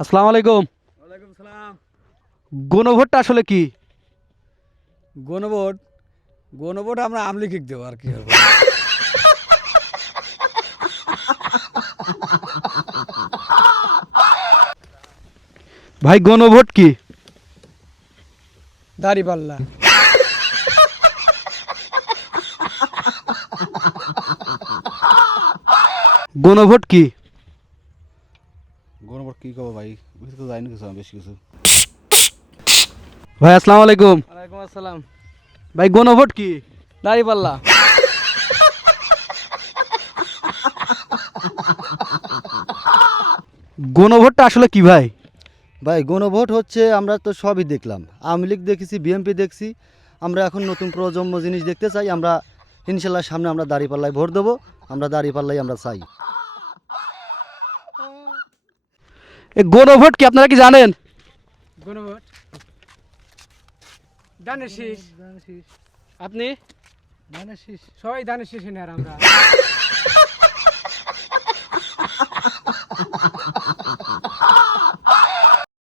আসসালামু আলাইকুম। ওয়ালাইকুম সালাম। গণভোটটা আসলে কি? গণভোট গণভোট আমরা আমলিখিক দেবো আর কি হবে। ভাই গণভোট কি? দাড়িপাল্লা। গণভোট কি? গণভোট কি কব ভাই, বেশি তো জানি না কিছু, আমি বেশি কিছু। ভাই আসসালামু আলাইকুম। ওয়ালাইকুম আসসালাম। ভাই গণভোট কি? দাড়িপাল্লা। গণভোটটা আসলে কি ভাই? ভাই গণভোট হচ্ছে, আমরা তো সবই দেখলাম, আওয়ামী লীগ দেখেছি, বিএনপি দেখছি। আমরা এখন নতুন প্রজন্ম জিনিস দেখতে চাই। আমরা ইনশাল্লাহ সামনে আমরা দাঁড়িপাল্লায় ভোট দেবো। আমরা দাঁড়িপাল্লাই আমরা চাই। এ গণভোট কি আপনারা কি জানেন? গণভোট ধানের শীষ। আপনি? ধানের শীষ সবাই ধানের শীষ এনে আর আমরা